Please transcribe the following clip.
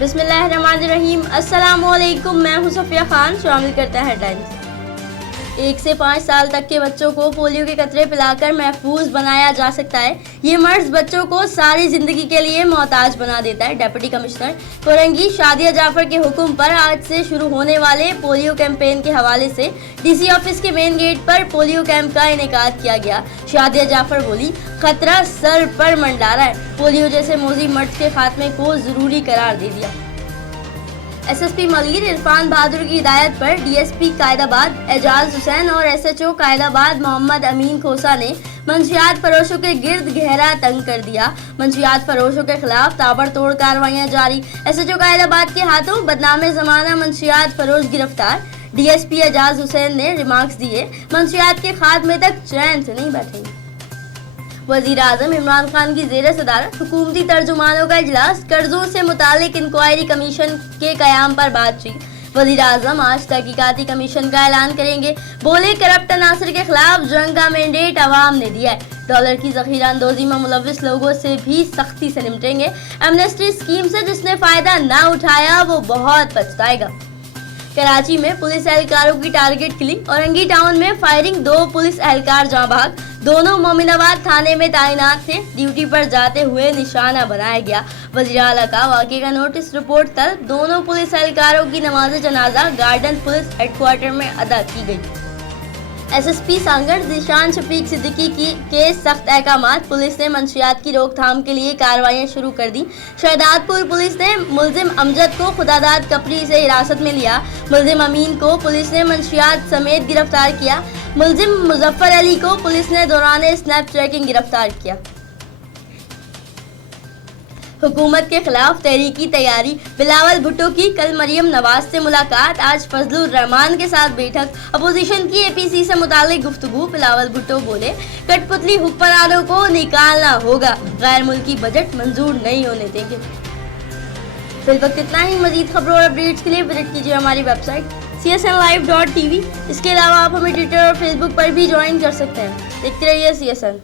बिस्मिल्लाहिर्रहमानिर्रहीम। अस्सलाम वालेकुम। मैं हूं सफिया खान। शामिल करता है हेडलाइंस। 1 से 5 साल तक के बच्चों को पोलियो के कतरे पिलाकर महफूज बनाया जा सकता है। ये मर्ज बच्चों को सारी जिंदगी के लिए मोहताज बना देता है। डिप्टी कमिश्नर कोरंगी शादिया जाफर के हुक्म पर आज से शुरू होने वाले पोलियो कैंपेन के हवाले से डीसी ऑफिस के मेन गेट पर पोलियो कैंप का इनेकाद किया गया। शादिया जाफर बोली, खतरा सर पर मंडरा रहा है। पोलियो जैसे मोजी मर्ज के खात्मे को जरूरी करार दे दिया। एसएसपी मलिर इरफान बहादुर की हिदायत पर डीएसपी कायदाबाद एजाज हुसैन और एसएचओ कायदाबाद मोहम्मद अमीन खोसा ने मंशियात फरोशों के गिर्द गहरा तंग कर दिया। मंशियात फरोशों के खिलाफ ताबड़तोड़ कार्रवाइयां जारी। एसएचओ कायदाबाद के हाथों बदनामे जमाना मंशियात फरोश गिरफ्तार। डीएसपी एजाज हुसैन ने रिमार्क्स दिए, मंशियात के खात्मे तक चैन से नहीं बैठेंगे। वज़ीर-ए-आज़म इमरान खान की ज़ेर सदारत हुकूमती तर्जुमानों का इजलास, कर्जों से मुतालिक इंक्वायरी कमीशन के क़याम पर बातचीत। वज़ीर-ए-आज़म आज तहकीकाती कमीशन का ऐलान करेंगे। बोले, करप्ट अनासर के खिलाफ जंग का मैंडेट अवाम ने दिया है। डॉलर की ज़ख़ीरा अंदोज़ी में मुलव्विस लोगों से भी सख्ती से निपटेंगे। एमनेस्टी स्कीम से जिसने फ़ायदा ना उठाया वो बहुत पछताएगा। कराची में पुलिस एहलकारों की टारगेट किलिंग। औरंगी टाउन में फायरिंग, 2 पुलिस एहलकार जाँ भाग। दोनों मोमिनाबाद थाने में तैनात थे। ड्यूटी पर जाते हुए निशाना बनाया गया। वज़ीर आला का वाक़े का नोटिस रिपोर्ट तलब। दोनों पुलिस एहलकारों की नमाज जनाजा गार्डन पुलिस हेडक्वार्टर में अदा की गई। एसएसपी सांगड़ ज़ीशान शफीक सिद्दीकी के सख्त अहकामात। पुलिस ने मंशियात की रोकथाम के लिए कार्रवाइयां शुरू कर दी। शहदादपुर पुलिस ने मुलजिम अमजद को खुदादाद कपरी से हिरासत में लिया। मुलजिम अमीन को पुलिस ने मंशियात समेत गिरफ्तार किया। मुलजिम मुजफ्फर अली को पुलिस ने दौरान स्नैप ट्रैकिंग गिरफ्तार किया। हुकूमत के खिलाफ तहरीकी तैयारी। बिलावल भुट्टो की कल मरियम नवाज से मुलाकात, आज फजलुर रहमान के साथ बैठक। अपोजिशन की एपीसी से मुतालिक गुफ्तगू। बिलावल भुट्टो बोले, कठपुतली हुक्मरानों को निकालना होगा, गैर मुल्की बजट मंजूर नहीं होने देंगे। फिल वक्त इतना ही। मजीद खबरों और अपडेट्स के लिए विजिट कीजिए हमारी वेबसाइट csnlive.tv। इसके अलावा आप हमें ट्विटर और फेसबुक पर भी ज्वाइन कर सकते हैं। देखते रहिए CSN।